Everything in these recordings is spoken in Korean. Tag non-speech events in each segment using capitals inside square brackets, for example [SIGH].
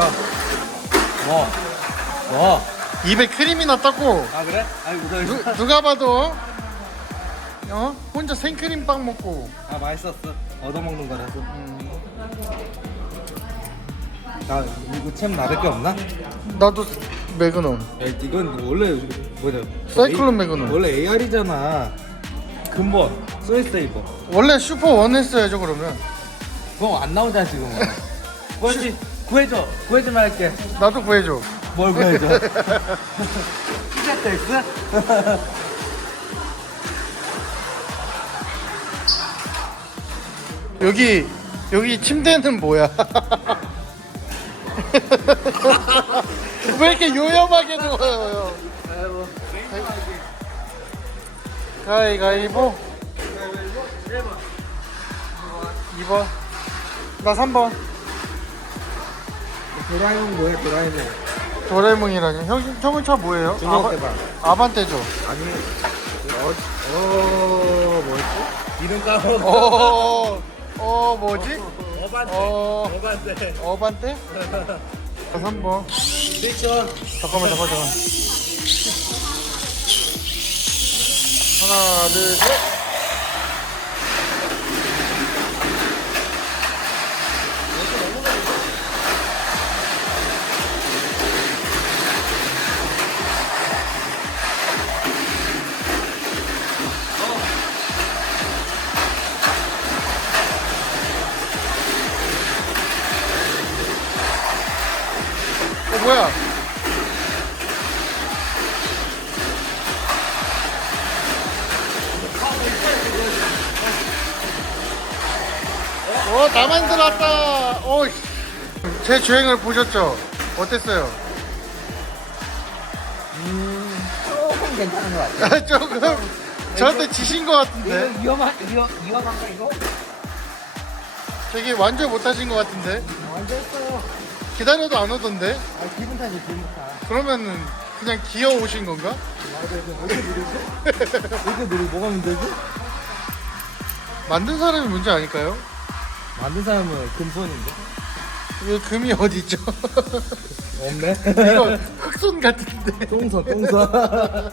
왜요? 뭐? 뭐? 입에 크림이 났다고 아 그래? 아이고 나 누, 누가 봐도 어? 혼자 생크림 빵 먹고 아 맛있었어 얻어먹는 거라서 음, 나 이거 참 나를 게 없나? 나도 매그넘 야, 이건 원래 뭐냐 사이클론 매그넘. 원래 AR이잖아 근본 소이세이버 원래 슈퍼 원 했어야죠 그러면 그거 안 나오잖아 지금 뭐지 [LAUGHS] 구해줘. 구해주면 할게. 나도 구해줘. 뭘 구해줘? [LAUGHS] 피자텍스? [LAUGHS] 여기 여기 침대는 뭐야? [LAUGHS] 왜 이렇게 요염하게 누워요? 가위가위보 2번. 나 3번 도라에몽 뭐야 도라에몽? 도레몽이라니 형, 형은 차 뭐예요? 중국 대박. 아반떼죠. 아니 어, 어 뭐였지? 이름 까먹어 어, 어 뭐지? 어반데 어, 어반데 어반떼? 3번. 픽션 잠깐만 잠깐만 잠깐만. 하나 둘셋 어, 다 만들었다. 어, 제 주행을 보셨죠? 어땠어요? 조금 괜찮은 것 같아 [LAUGHS] 조금 저한테 지신 것 같은데. 위험한 위험 위험한 거 이거? 되게 완전 못하신 것 같은데. 완전 했어요 기다려도 안 오던데. 아 기분 탓이 기분 탓 그러면은 그냥 기어 오신 건가? 왜 이렇게 느리지? 왜 이렇게 느리 뭐가 문제지? 만든 사람이 문제 아닐까요? 만든 사람은 금손인데 이거 금이 어디 있죠? 없네 이거 흑손 같은데. 똥선 똥선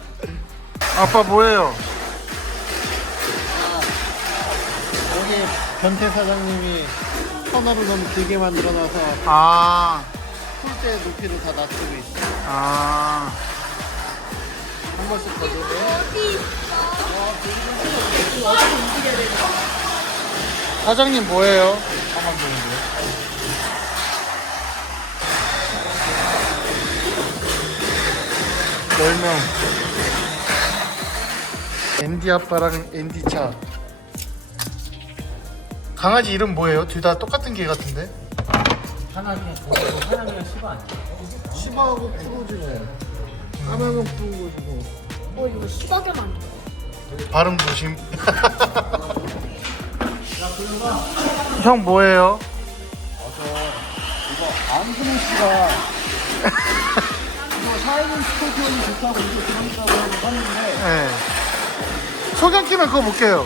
아빠 뭐예요? 여기 변태 사장님이 터널을 너무 길게 만들어놔서 아, 풀대 높이를 다 낮추고 있어. 아. 한 번씩 더 주면 사장님 뭐예요? 열명 앤디 아빠랑 앤디 차 강아지 이름 뭐예요? 둘 다 똑같은 개 같은데? 하나면 하나면 시바 아니야? 시바하고 프로지네. 하나는 프로지고. 어 이거 시바게 만들어. 발음 조심 [LAUGHS] 형 뭐예요? 안승훈 씨가 이거 샤이닝 스코피온이 좋다고 이거 들어있다고 하는데 네. 소경 끼면 그거 못 껴요.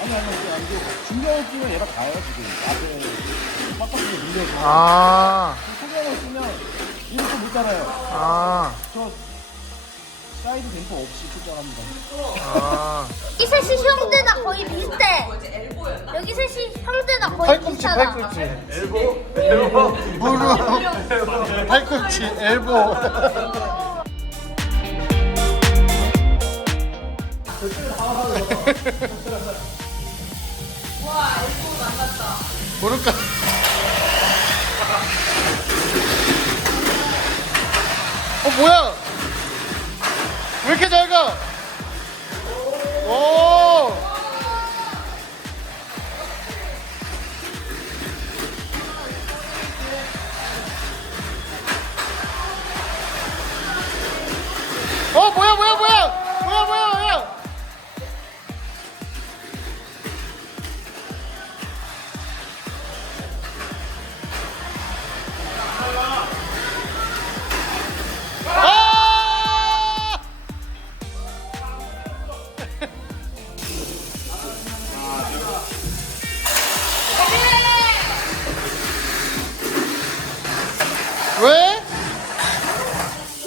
아니 아니 그게 아니고 중간에 끼면 얘가 가요 지금. 앞에 빡빡하게 밀려서 아, 소경을 쓰면 이렇게 못 따라요. 아, 저 사이드 댐퍼 없이 출전합니다 아. 이 셋이 형제나 거의 비슷해. 여기 셋이 형제나 거의 팔꿈치, 비슷하다. 팔꿈치. 엘보, 엘보, 무릎, 팔꿈치, 엘보. 모를까? 어 뭐야? 왜 이렇게 잘 가? 오!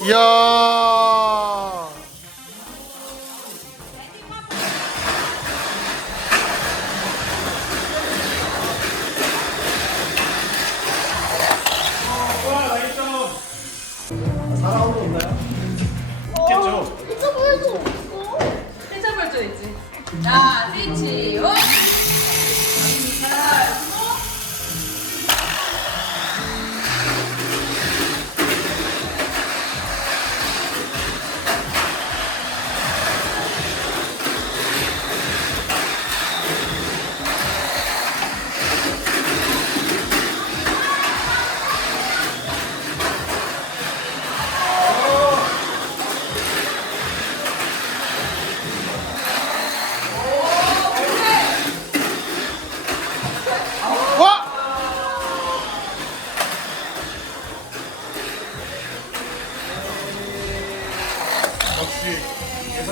이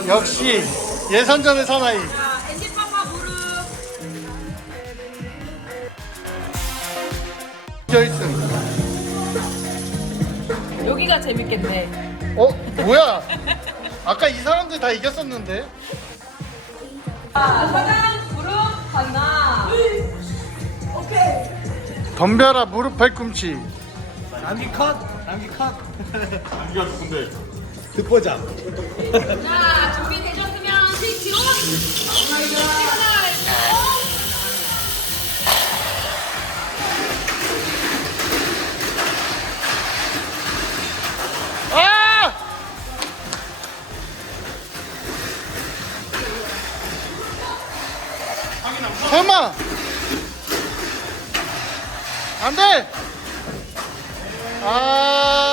역시 예선전의 사나이. 자, 엔진빵과 무릎. 결승. 여기가 재밌겠네. 어 뭐야? 아까 이 사람들 다 이겼었는데. 자, 사장 무릎 하나. 덤벼라 무릎 팔꿈치. 남기 컷. 남기 컷. 안기가 누군데? 듣보자. 자, 설마! 안 돼! 아!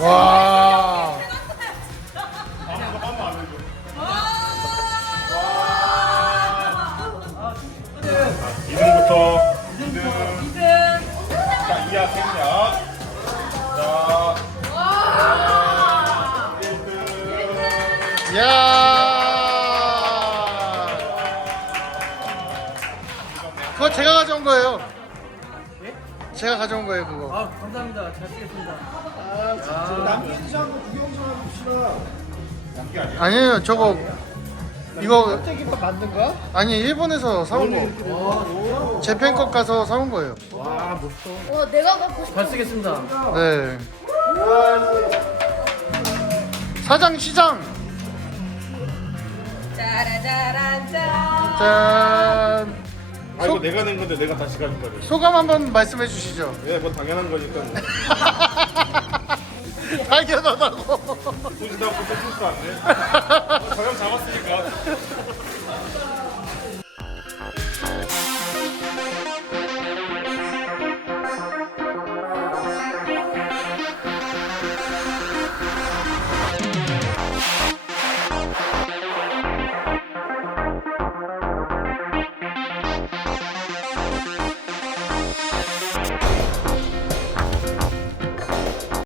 와. 이등부터 2등. 2등. 자, 2야 생략. 자, 와. 1등. 야. 그거 제가 가져온 거예요. 제가 가져온 거예요, 그거. 아 감사합니다. 잘 쓰겠습니다. 남기 아니야? 아니에요, 저거 이거 껍데기만 만든 거야? 아니 일본에서 사온 거. 재팬컵 가서 사온 거예요. 어, 내가 갖고 싶어. 잘 쓰겠습니다. 네. 사장 시장. 짜라짜란 짠. 짠. 아, 이거 소- 내가 낸 건데 내가 다시 가질 거야. 소감 한번 말씀해 주시죠. 예, 뭐 당연한 거니까 뭐. [LAUGHS] 당연하다고. 않고 또 풀수 안 돼. 저형 잡았으니까.